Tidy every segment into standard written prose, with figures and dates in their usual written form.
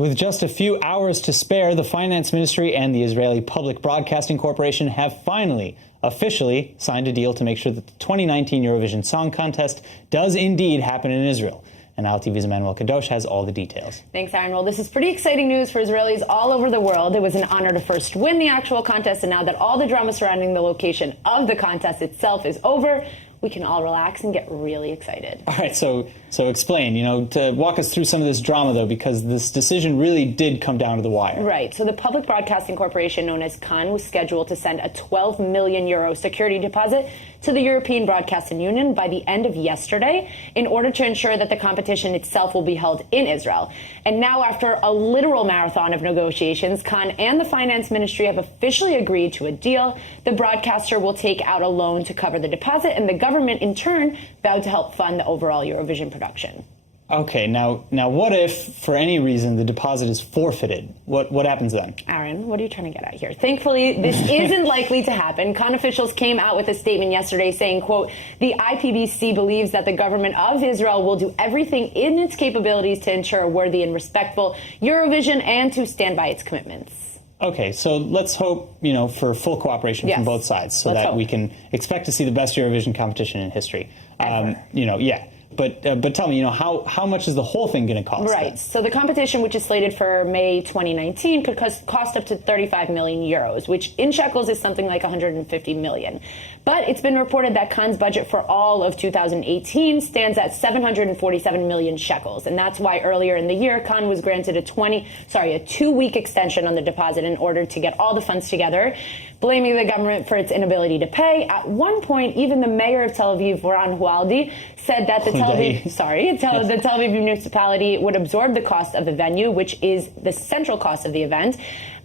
With just a few hours to spare, the Finance Ministry and the Israeli Public Broadcasting Corporation have finally officially signed a deal to make sure that the 2019 Eurovision Song Contest does indeed happen in Israel. And Al TV's Emmanuel Kadosh has all the details. Thanks, Aaron. Well, this is pretty exciting news for Israelis all over the world. It was an honor to first win the actual contest, and now that all the drama surrounding the location of the contest itself is over, we can all relax and get really excited. All right, so explain, to walk us through some of this drama, though, because this decision really did come down to the wire. Right. So the Public Broadcasting Corporation, known as Kan, was scheduled to send a 12 million euro security deposit to the European Broadcasting Union by the end of yesterday in order to ensure that the competition itself will be held in Israel. And now, after a literal marathon of negotiations, Kan and the Finance Ministry have officially agreed to a deal. The broadcaster will take out a loan to cover the deposit, and the government, in turn, vowed to help fund the overall Eurovision production. Okay, now what if, for any reason, the deposit is forfeited? What happens then? Aaron, what are you trying to get at here? Thankfully, this isn't likely to happen. Kan officials came out with a statement yesterday saying, quote, the IPBC believes that the government of Israel will do everything in its capabilities to ensure a worthy and respectful Eurovision and to stand by its commitments. Okay, so let's hope, for full cooperation from both sides so that we can expect to see the best Eurovision competition in history. Yeah. But tell me, how much is the whole thing going to cost? Right. Then? So the competition, which is slated for May 2019, could cost up to 35 million euros, which in shekels is something like 150 million. But it's been reported that Cannes' budget for all of 2018 stands at 747 million shekels. And that's why earlier in the year, Cannes was granted a 2-week extension on the deposit in order to get all the funds together, blaming the government for its inability to pay. At one point, even the mayor of Tel Aviv, Ran Hualdi, said that the Tel Aviv municipality would absorb the cost of the venue, which is the central cost of the event.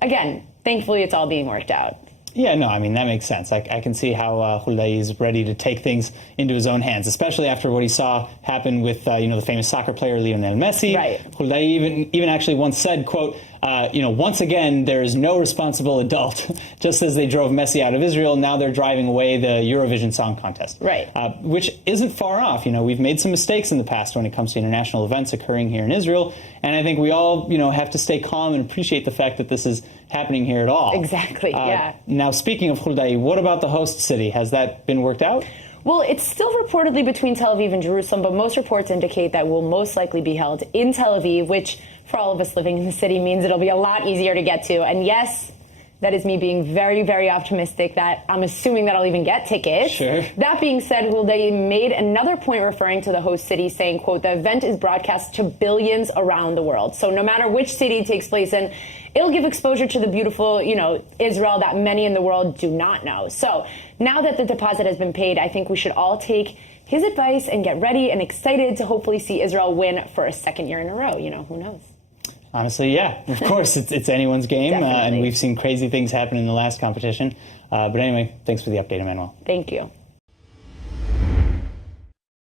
Again, thankfully, it's all being worked out. Yeah, no, that makes sense. I can see how Huldai is ready to take things into his own hands, especially after what he saw happen with, the famous soccer player Lionel Messi. Right. Huldai even actually once said, quote, once again, there is no responsible adult. Just as they drove Messi out of Israel, now they're driving away the Eurovision Song Contest. Right. Which isn't far off. We've made some mistakes in the past when it comes to international events occurring here in Israel. And I think we all, have to stay calm and appreciate the fact that this is happening here at all. Exactly, yeah. Now, speaking of Huldai, what about the host city? Has that been worked out? Well, it's still reportedly between Tel Aviv and Jerusalem, but most reports indicate that will most likely be held in Tel Aviv, which for all of us living in the city means it'll be a lot easier to get to. And yes, that is me being very, very optimistic that I'm assuming that I'll even get tickets. Sure. That being said, Huldai made another point referring to the host city, saying, quote, the event is broadcast to billions around the world. So no matter which city it takes place in, it'll give exposure to the beautiful, Israel that many in the world do not know. So now that the deposit has been paid, I think we should all take his advice and get ready and excited to hopefully see Israel win for a second year in a row. Who knows? Honestly, yeah. Of course, it's anyone's game, and we've seen crazy things happen in the last competition. But anyway, thanks for the update, Emmanuel. Thank you.